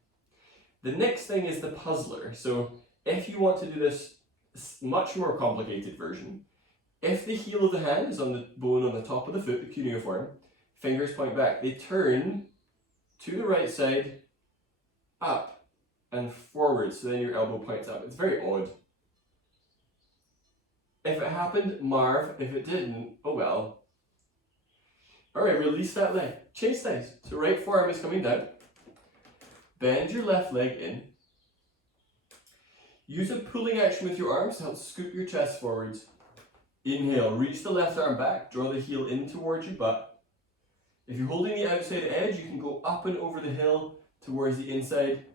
The next thing is the puzzler. So if you want to do this much more complicated version, if the heel of the hand is on the bone on the top of the foot, the cuneiform, fingers point back. They turn to the right side, up and forward, so then your elbow points up. It's very odd. If it happened, Marv. If it didn't, oh well. Alright, release that leg. Change sides. So right forearm is coming down. Bend your left leg in. Use a pulling action with your arms to help scoop your chest forwards. Inhale, reach the left arm back, draw the heel in towards your butt. If you're holding the outside edge, you can go up and over the hill towards the inside.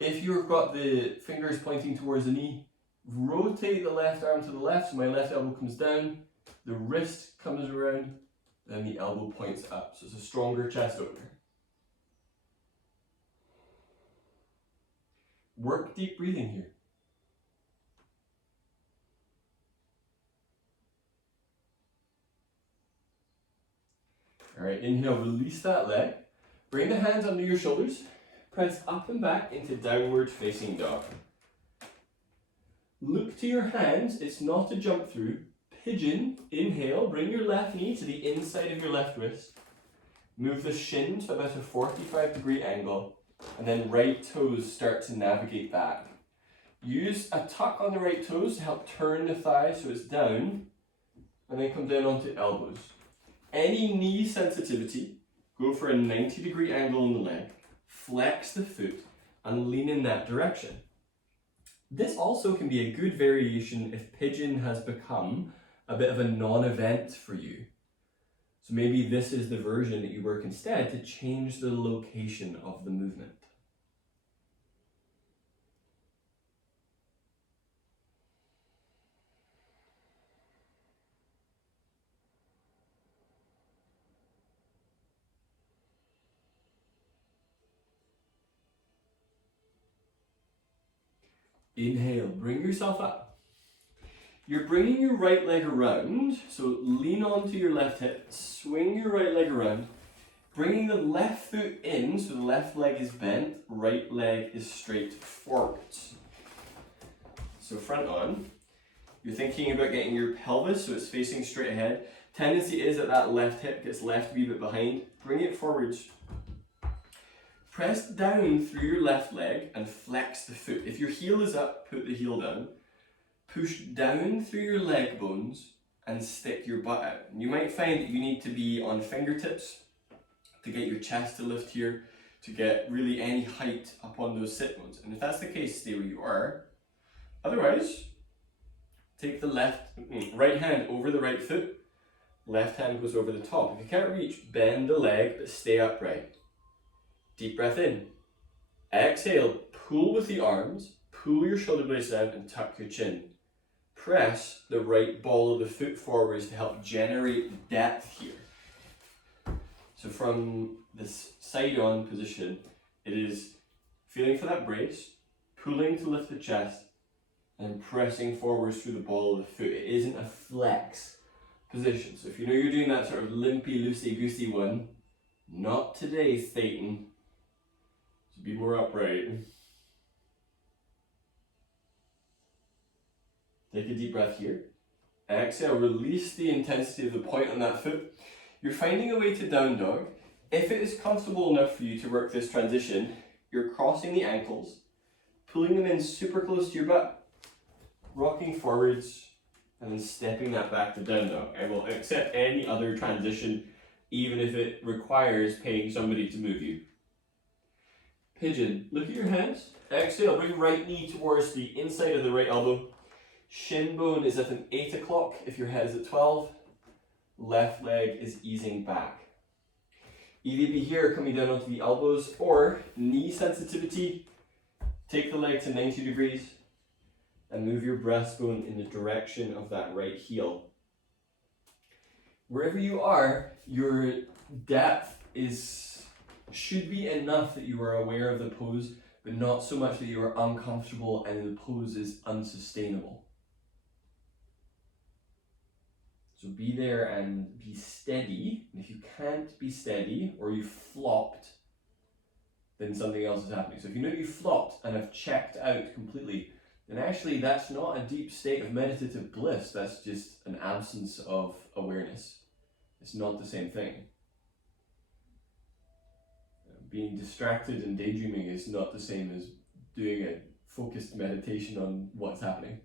If you've got the fingers pointing towards the knee, rotate the left arm to the left, so my left elbow comes down, the wrist comes around, then the elbow points up. So it's a stronger chest opener. Work deep breathing here. Alright, inhale, release that leg. Bring the hands under your shoulders. Press up and back into downward facing dog. Look to your hands, it's not a jump through. Pigeon, inhale, bring your left knee to the inside of your left wrist. Move the shin to about a 45-degree angle, and then right toes start to navigate back. Use a tuck on the right toes to help turn the thigh so it's down, and then come down onto elbows. Any knee sensitivity, go for a 90-degree angle in the leg, flex the foot, and lean in that direction. This also can be a good variation if pigeon has become a bit of a non-event for you. So maybe this is the version that you work instead to change the location of the movement. Inhale, bring yourself up. You're bringing your right leg around, so lean onto your left hip, swing your right leg around, bringing the left foot in, so the left leg is bent, right leg is straight forwards. So front on, you're thinking about getting your pelvis so it's facing straight ahead. Tendency is that left hip gets left a wee bit behind. Bring it forwards. Press down through your left leg and flex the foot. If your heel is up, put the heel down. Push down through your leg bones and stick your butt out. You might find that you need to be on fingertips to get your chest to lift here, to get really any height up on those sit bones. And if that's the case, stay where you are. Otherwise, take the right hand over the right foot, left hand goes over the top. If you can't reach, bend the leg, but stay upright. Deep breath in. Exhale, pull with the arms, pull your shoulder blades down and tuck your chin. Press the right ball of the foot forwards to help generate depth here. So from this side on position, it is feeling for that brace, pulling to lift the chest, and pressing forwards through the ball of the foot. It isn't a flex position. So if you know you're doing that sort of limpy, loosey-goosey one, not today, Satan. So be more upright. Take a deep breath here. Exhale, release the intensity of the point on that foot. You're finding a way to down dog. If it is comfortable enough for you to work this transition, you're crossing the ankles, pulling them in super close to your butt, rocking forwards, and then stepping that back to down dog. I will accept any other transition, even if it requires paying somebody to move you. Pigeon, look at your hands. Exhale, bring right knee towards the inside of the right elbow. Shin bone is at an 8 o'clock if your head is at 12. Left leg is easing back. Either be here coming down onto the elbows, or knee sensitivity, take the leg to 90 degrees and move your breastbone in the direction of that right heel. Wherever you are, your depth should be enough that you are aware of the pose, but not so much that you are uncomfortable and the pose is unsustainable. So be there and be steady. And if you can't be steady or you flopped, then something else is happening. So if you know you flopped and have checked out completely, then actually that's not a deep state of meditative bliss. That's just an absence of awareness. It's not the same thing. Being distracted and daydreaming is not the same as doing a focused meditation on what's happening.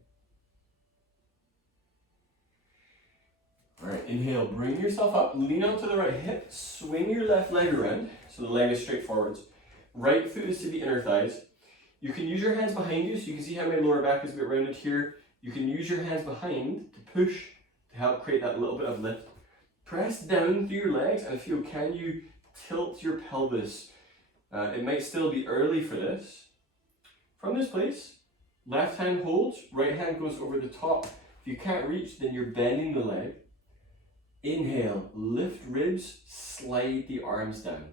All right, inhale, bring yourself up, lean onto the right hip, swing your left leg around, so the leg is straight forwards. Right foot is to the inner thighs. You can use your hands behind you, so you can see how my lower back is a bit rounded here. You can use your hands behind to push, to help create that little bit of lift. Press down through your legs and feel, can you tilt your pelvis? It might still be early for this. From this place, left hand holds, right hand goes over the top. If you can't reach, then you're bending the leg. Inhale, lift ribs, slide the arms down.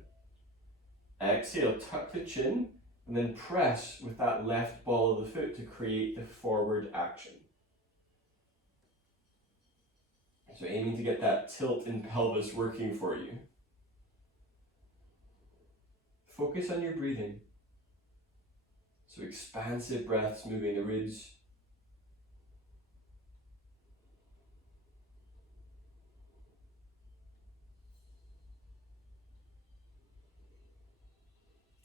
Exhale, tuck the chin, and then press with that left ball of the foot to create the forward action. So aiming to get that tilt in pelvis working for you. Focus on your breathing. So expansive breaths moving the ribs.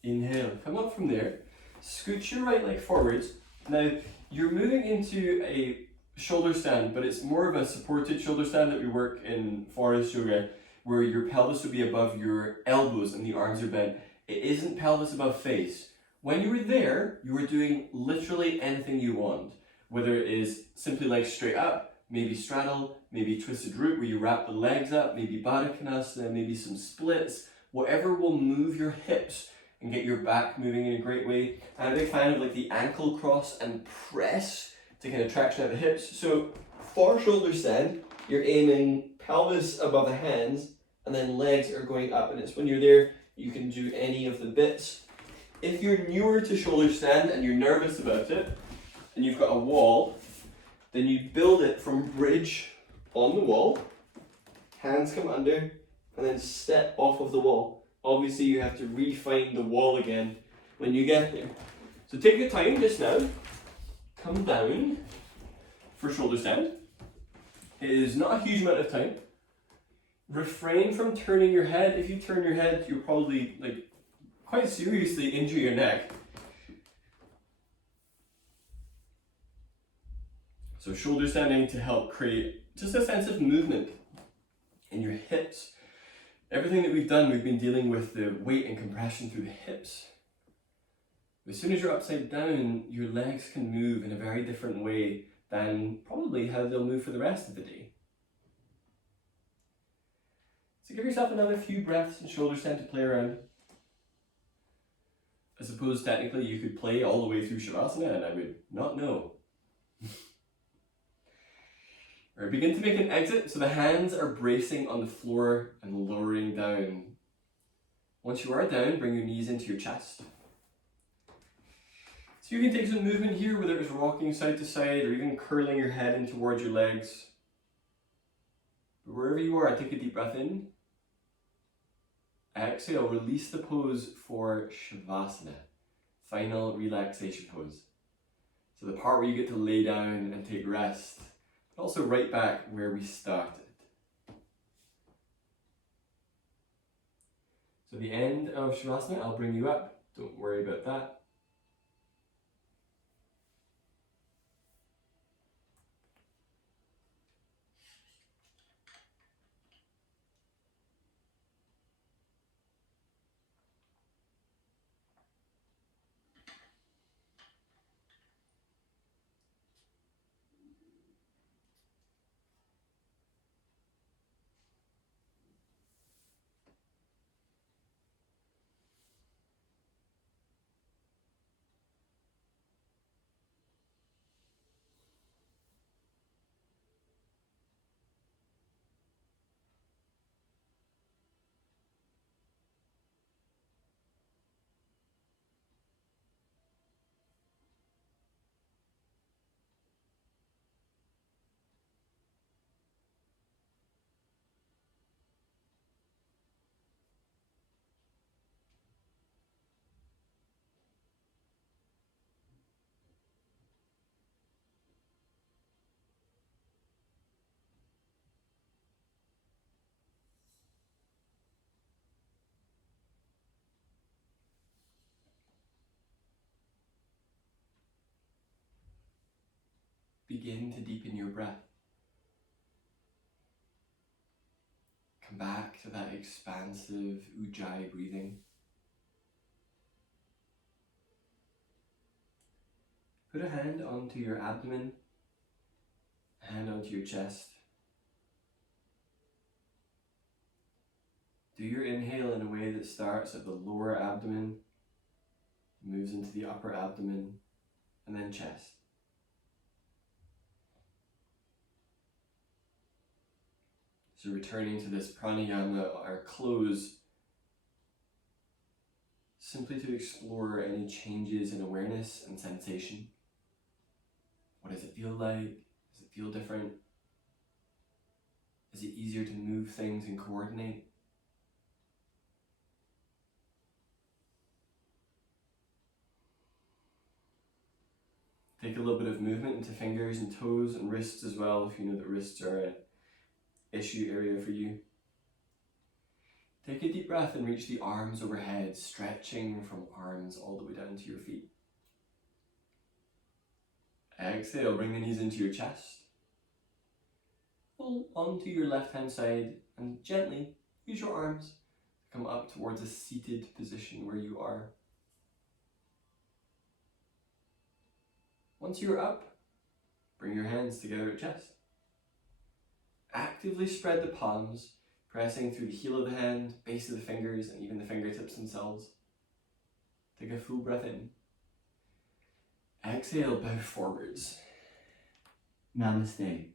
Inhale, come up from there. Scoot your right leg forwards. Now, you're moving into a shoulder stand, but it's more of a supported shoulder stand that we work in forest yoga, where your pelvis would be above your elbows and the arms are bent. It isn't pelvis above face. When you were there, you were doing literally anything you want, whether it is simply legs straight up, maybe straddle, maybe twisted root where you wrap the legs up, maybe Baddha Konasana, maybe some splits, whatever will move your hips and get your back moving in a great way. I'm a big fan of like the ankle cross and press to kind of traction at the hips. So for shoulder stand, you're aiming pelvis above the hands and then legs are going up, and it's when you're there, you can do any of the bits. If you're newer to shoulder stand and you're nervous about it, and you've got a wall, then you build it from bridge on the wall, hands come under, and then step off of the wall. Obviously you have to refine the wall again when you get there. So take your time just now, come down for shoulder stand. It is not a huge amount of time. Refrain from turning your head. If you turn your head, you'll probably quite seriously injure your neck. So shoulder standing to help create just a sense of movement in your hips. Everything that we've done, we've been dealing with the weight and compression through the hips. As soon as you're upside down, your legs can move in a very different way than probably how they'll move for the rest of the day. So give yourself another few breaths in shoulder stand to play around. I suppose technically you could play all the way through Shavasana and I would not know. Alright, begin to make an exit, so the hands are bracing on the floor and lowering down. Once you are down, bring your knees into your chest. So you can take some movement here, whether it's rocking side to side or even curling your head in towards your legs. But wherever you are, take a deep breath in. Exhale, release the pose for Shavasana, final relaxation pose. So the part where you get to lay down and take rest, but also right back where we started. So the end of Shavasana, I'll bring you up, don't worry about that. Begin to deepen your breath. Come back to that expansive Ujjayi breathing. Put a hand onto your abdomen, a hand onto your chest. Do your inhale in a way that starts at the lower abdomen, moves into the upper abdomen, and then chest. So returning to this pranayama, our close, simply to explore any changes in awareness and sensation. What does it feel like? Does it feel different? Is it easier to move things and coordinate? Take a little bit of movement into fingers and toes and wrists as well, if you know that wrists are an issue area for you. Take a deep breath and reach the arms overhead, stretching from arms all the way down to your feet. Exhale, bring the knees into your chest. Pull onto your left hand side and gently use your arms to come up towards a seated position where you are. Once you're up, bring your hands together at chest. Actively spread the palms, pressing through the heel of the hand, base of the fingers, and even the fingertips themselves. Take a full breath in. Exhale, bow forwards. Namaste.